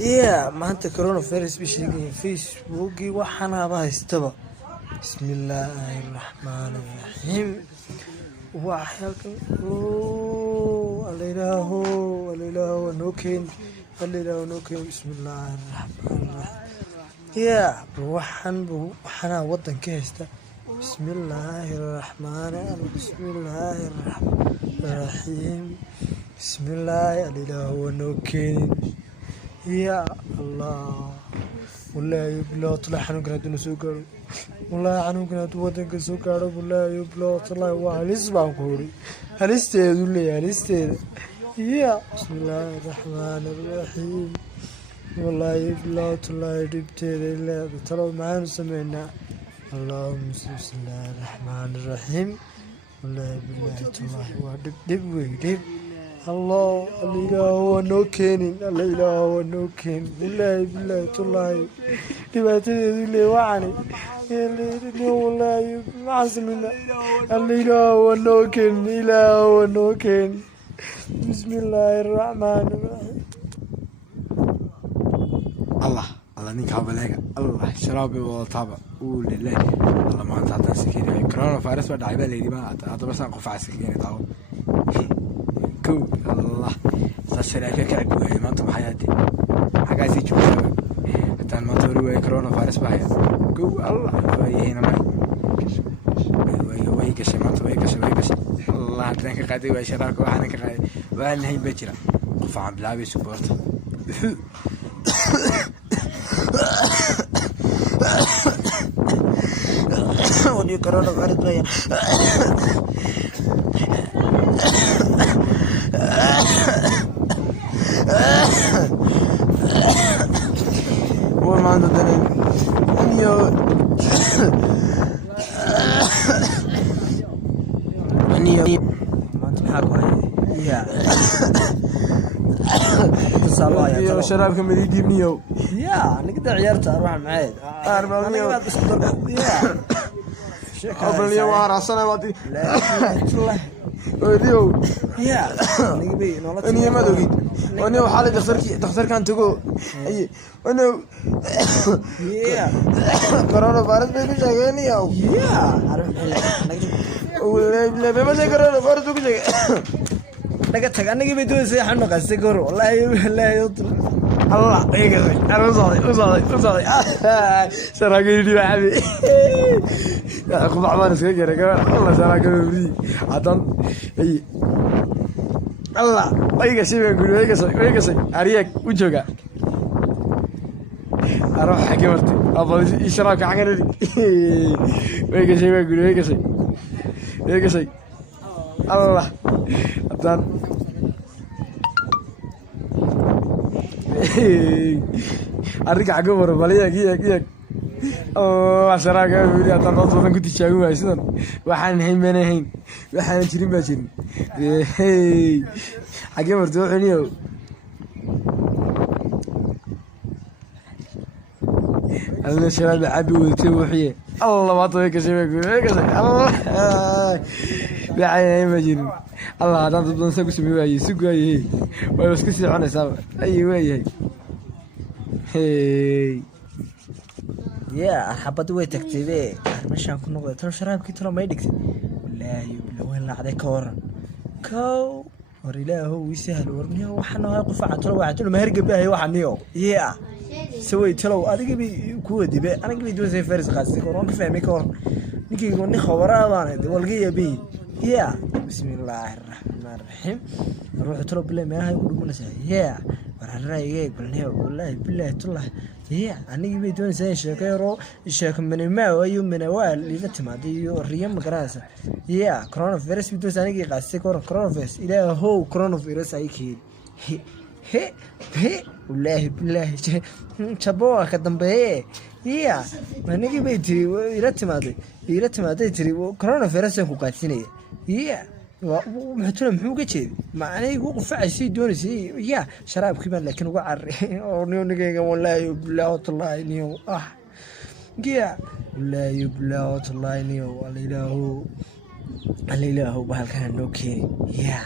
يا ما أنت كورونا فيروس بشيء فيسبوك وحنا بايستبا. بسم الله الرحمن الرحيم. وحياك الله نوكين بسم الله الرحمن الرحيم. يا وحنا وطن كيستا. بسم الله الرحمن الرحيم. بسم الله الإله ونوكين. يا الله والله يبلغ طلع حنوكنا دون سوكر والله حنوكنا دوتنك سوكر والله يبلغ طلع وهلس باكوري هلستيد ولا هلستيد. يا بسم الله الرحمن الرحيم. والله يبلغ طلع دبتيد إلا ترى معانا سمعنا. اللهم بسم الله الرحمن الرحيم. والله بالله طلع ودب الله الإله ونوكين الإله ونوكين بالله بالله طلع دبتيد اللي وعني والله معصم الله الإله ونوكين إله ونوكين. بسم الله الرحمن الرحيم. الله نيك هبليغا الله شرابي وطابع قول لله الله ما انت عطان سكينة كورونا فيروس بعد عيبا ليدي ما هذا بس انقف على سكينة طاو كو الله ساشراكا كعبوه ما انتم حياتي حاجة زي جوشا حتى ما تقولوا كورونا فيروس باهي كو الله ويهينا ما ويكشي ما انتم ويكشي الله عندك قادي وشراك وحنا كقادي وأنا هي بجرا قفا عم بلعبي سبورت وني كورونا فيروس بيا وما عنده دليل أني ما أنت حاكوا يا تصالح يا شراب كم يدي منيو يا نقدر عيارته أروح معايد 400 بس يا أبرني وارا سنة وادي لا والله وديو يا نقبي نولت أني ما دوقي وأنا وحالة دكتور كان تقول أي وأنا يا كورونا فيروس بيجي شغالني أو يا عارف ولا بس كورونا فيروس بيجي شغال نقدر أنا نقبي دوس يا حنو قصدي كور والله يطلع الله يقصي أنا وصلي سراقي لي وحبي يا أخو بعمان سكير كمان الله سراقي لي عطن أي الله ويقصي بيقول ويقصي أريك وجهك أروح حكي مرتي أبغى إشراك حاجة لي ويقصي بيقول ويقصي الله عطن أرجع عقبه بالياك ياك الله شراك يقولي أنت نظرة كنت تشاوي أصلاً وحن هين من هين وحن تشرين بشرين عقبه تروحنيو أنا شباب عبي وتروحيه الله ما طويك شباب يقول الله بعين مجنون الله هذا تبون سوق سمي سوق هي ويسكت سعنا سوا أي وجه هي يا حبت ويتك تبي مش هنكون نقول ترى شراب كي ترى ما يدك لا يبلغ وين عليه كورن كو وريله هو يسهل ورنيه وحنا واقف عن ترى واحد ما هرق به وحنيو يا سوي تلو أنا قبي كودي بقى أنا قبي دوزي فارس قاسي كورن كفاية كورن نيجي يقول نخبره وانا والقيه بي يا بسم الله الرحمن الرحيم نروح ترى بالله ما هاي يقولون منسى يا ورحنا قلنا والله بالله تالله يا أنا قبي دون سين شكيرو الشك من ما ويوم من أول اللي نتمادي الريم مقراسة يا كورونا فيروس بدون سنة قاسي كورونا فيروس إلى هو كورونا فيروس أيكيد هي والله بالله شبوه كدم به يا ما نيجي بيتي يرتم هذا تري كورونا فيروس كوكاتينية يا ومحتوى محوقة شيء معناه يوقف عشي دون شيء يا شراب كمان لكن وعر ونيو نيجي والله يبلا والله نيو يا والله يبلا والله نيو الإله بهالكان نوكي يا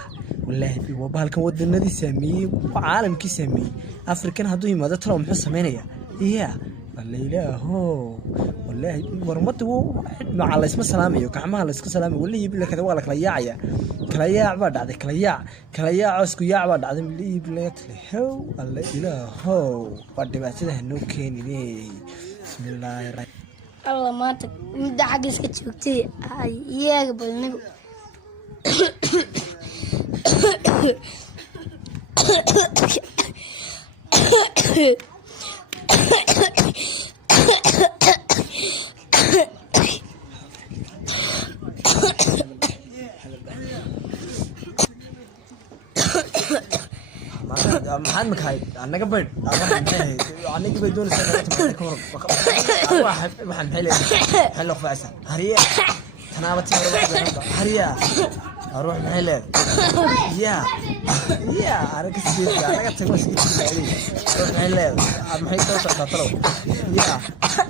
wallaahi waa bahalkan wadanadii saameeyey caalamkii saameeyey afrikan hadduu yimaado talo muxuu samaynayaa alla ilaaho wallaahi warmada maca laysma salaamayo gacmaha layska salaamayo wallaahi bilakada waa la kala yaacaya kala yaac baa dhacday kala yaac isku yaac baa dhacday wallaahi bilakada how alla ilaaho waa dhibaatada hanoo keeninay bismillaahi alla maanta midda xagga iska joogtay iyaga badanigu maxaad makahayd anaga baydh anagii bay doonaysaa waxaan maxay leedahay loo qufacaysaa hariya tanaabati hariya ruux maxay leedahay anaga sigeedka anaga tagma sigeedka ruux maxay leedahay maxay soo socdaa talow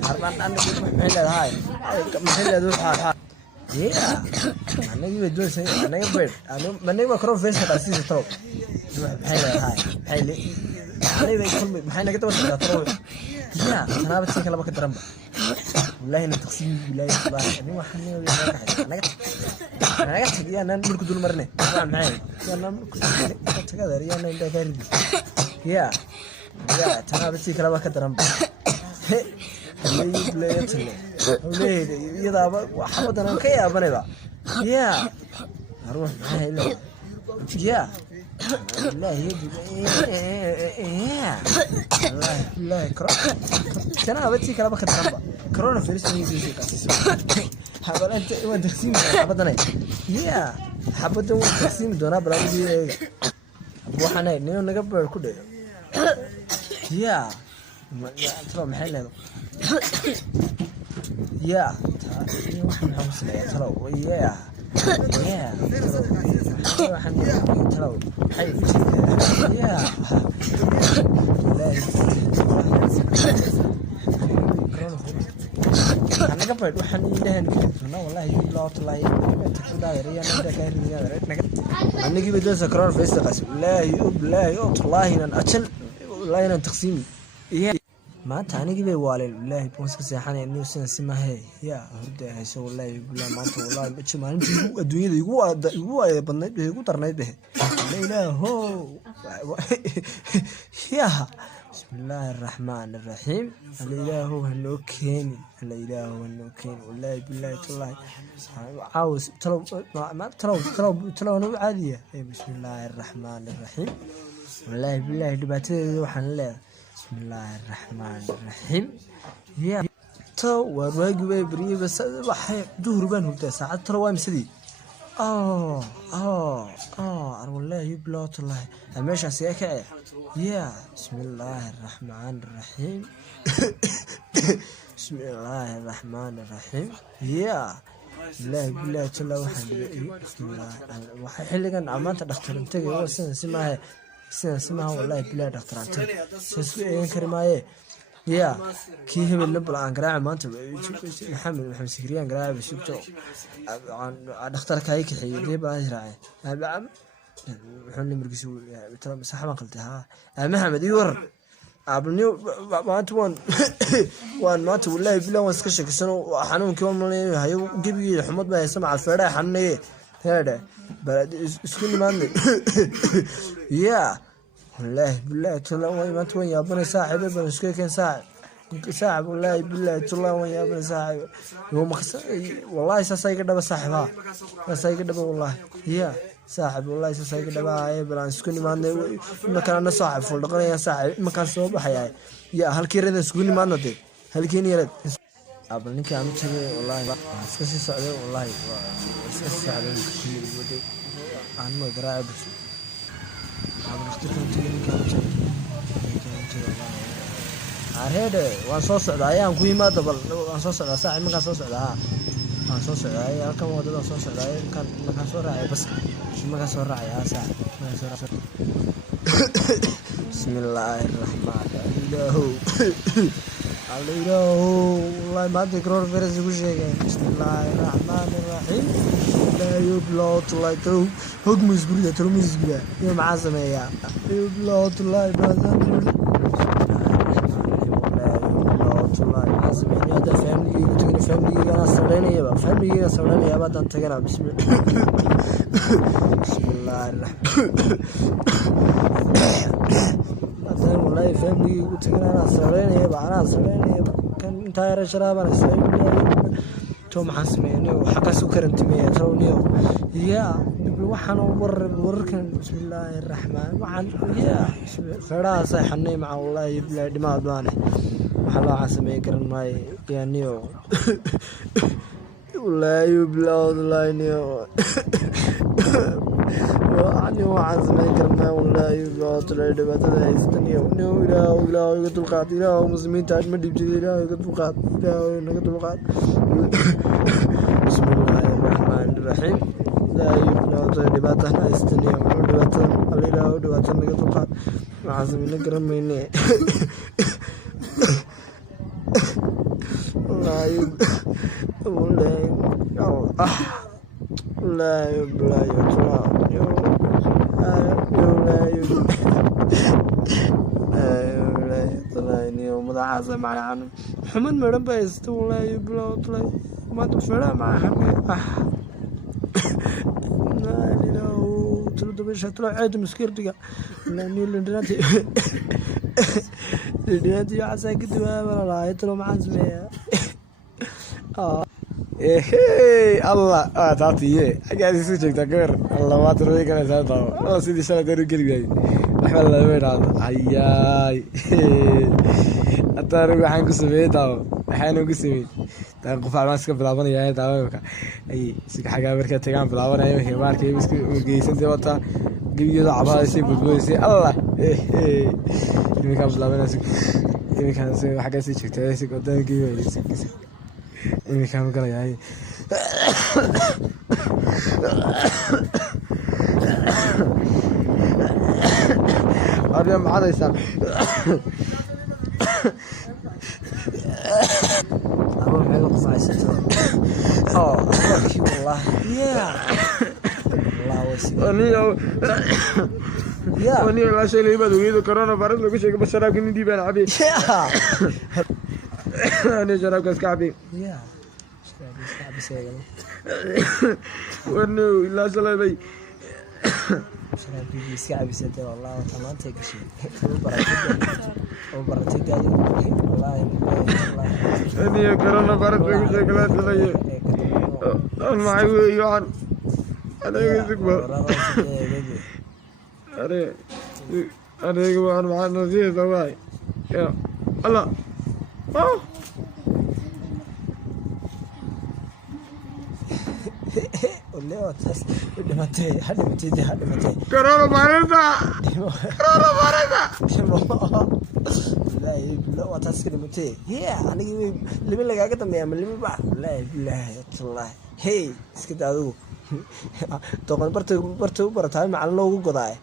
maxay leedahay maxay leedahay anagii bay doonaysaa anaga baydh anaga baa karo feesa qaasiisa talow maxay leedahay maxay naga daba socdaa talow tanaabati kalaba ka daranba wallaahi na taqsiim bilaahi subhanahu nin waxaan naga tag yaanaan dhulka dul marne maxay yaanaan tagada yaanaan inta ka ridi tanaabati kalaba ka daranba iyadaaba xabadan aan ka yaabanayba ruux maxay leedahay والله تنابتي كلامك تربى كورونا فيروس نيجي حبل انت وين تقسيم حبدنا حبده وين تقسيم دونا بلا دي waxaan inuu naga beer ku dheeyo talo maxay leedahay waxaan xasuusanayaa talo waxaan talo maxay u jirtaa anaga baydh waxaan ilahan gudubna wallahi loo talay anagii bay doonaysaa corona face qas wallahi tallaahinan ajal wallahi nan taqsiimi maanta anigii bay waaleen wallahi boonska seexanay inuu sidan simahay hurda hayso wallahi billahi maanta wallahi ma maalintii adduunyada igu badnayd igu darnayd beh la ilaaho bismillaahi araxmaani araxiim alla ilaaho hanoo keeni wallahi billahi tallahi caawis talow nagu caadiya bismillaahi araxmaani araxiim wallahi billahi dhibaatadeeda waxaan leedahay bismillaahi araxmaani araxiim waagi bay baryay bas waxay duhur baan hurdaa saacad talo waa misadii wallahi billahi tallahi meeshaas yaa ka bismillaahi araxmaani araxiim bismillaahi araxmaani araxiim wallahi billahi tallahi waxaan waxay xilligan maanta dhakhtarin tagay sidan si maaha wallahi billahi dhakhtaraan tagay saasku eegan kari maaye kii hebel labal aan garaaca maanta maxamed sikriyaan garaaca basugto dhakhtarka ay kaxeeyey dee baa raacay wuxuu nimarkiisu saxaban qaltay maxamed ii waran abniyo maanta waan maanta wallahi billahi waan iska shakisano xanuunkii waan maleynayo hayo gebigeeda xumad baa haysa macal feedhaha xanuunaye heedhe isku nimaadnay والله بالله تلا وين ما توين يا بني صاحب ابن سكيكن صاحب والله بالله تلا وين يا بني صاحب هو والله سايق دبا صاحبها سايق دبا والله صاحب والله سايق دبا اي بلان سكوني ما ما كان صاحب فلقنا يا صاحب ما كان سو بخايا halkii reeda sugni maadnade halkeen yared abal ninka aan tagay wallahi iska sii socday wallahi iska sii socday aan ma garaac هذا وصوص عيان كوي ما دبل وصوص ساعة ما كان صوص عيان صوص عيان كم وده صوص عيان كان ما كان صور عيان بس ما كان صور عيان ساعة بسم الله الرحمن الرحيم alla ilaahow wallahi maanta coronavirus ugu sheegay bismillaahi raxmaani raxiim ilaahayow bilaawatullahi talow hogma isgurida taloma isguda iyo maxaa sameeyaa bilaawatullahi maxaa sameeya hadda faamligeyga tagana faamligeyga anaa sawdhanayaaba haddaan tagana bismillaahi haddaan wallaahi faamligeygu tagana anaa sawdhaynayaba kan intaa yara sharaabana to maxaan sameeya niyo xaqaas u karantimeeya tow niyo yaa waxaan wararkan bismillaahi raxmaan waxaan yaa feedhahaasay xanay maca wallaahi bilaahi dhimaad baane waxaa loocan sameyn karan maayo yaa niyo wallaahi bilaawdulaahi niyo waxaan sameyn karan maayo wallaahi bilaawdulaahi dhibaatada haysta niyo ilaahow iga dulqaad ilaahow muslimiinta ma dhibjida ilaahow iga dulqaad ilaahow naga dulqaad bismillaahi raxmaani raxiim ilaahow bilaawdulaahi dhibaatahan haysta niyo dhibaatadan alla ilaahow dhibaatan naga dulqaad waxaan sameyna garan mayne madaxaasa macaan xumad meedhan ba haysta wallaahi bilaawdulaahi maanta feedhaa maca xanay ceeda maskeerdiga lindhinaanti waxaasaa kadib aabana talo maxaan sameeyaa allah taatiye xaggaad isu joogtaa gabar alla waa darwey kanaysaa daawo alla sidii shalay daan u geli waayey waxba lama idhaahdo hayaay hataa anigu waxaan ku sameeyey daawo waxaana ku sameeyey taa qof almaan iska bilaabanaya daawo imika ay sika xaggaa markaa tagaan bilaabanaya imika maarka iska urgeysantay wataa gebiyada cabaadaysay budboodaysay allah imikaan bilaabanaysa imikaan xaggaa sii joogtaa si wadaan gebi waayeysa imikaan galayaay arya macadaysaa aba maxay la qufacaysato warkii wallaahi aniyo laa shay laimaad ogeedo coronavirus lagu sheegay ba sharaabka nin dhiibaan cabay aniyo sharaabka iska cabay warniyo ilaa shalay bay sharaabkii iska cabisate wallaahi wata maanta gashay barataydaadi wallaahi aniyo coronavirus lagu sheegay laa shalaye maxay weeye waxaan adeegaysugba adeega waxaan maxaa nasiihaysaa waay ya allah taas dhimatay anigi lima lagaaga dambeeya ma lima ba wallaahi bilaahi wallaahi hey iska daa adigu doqon bartay u barataay macalin loogu godaay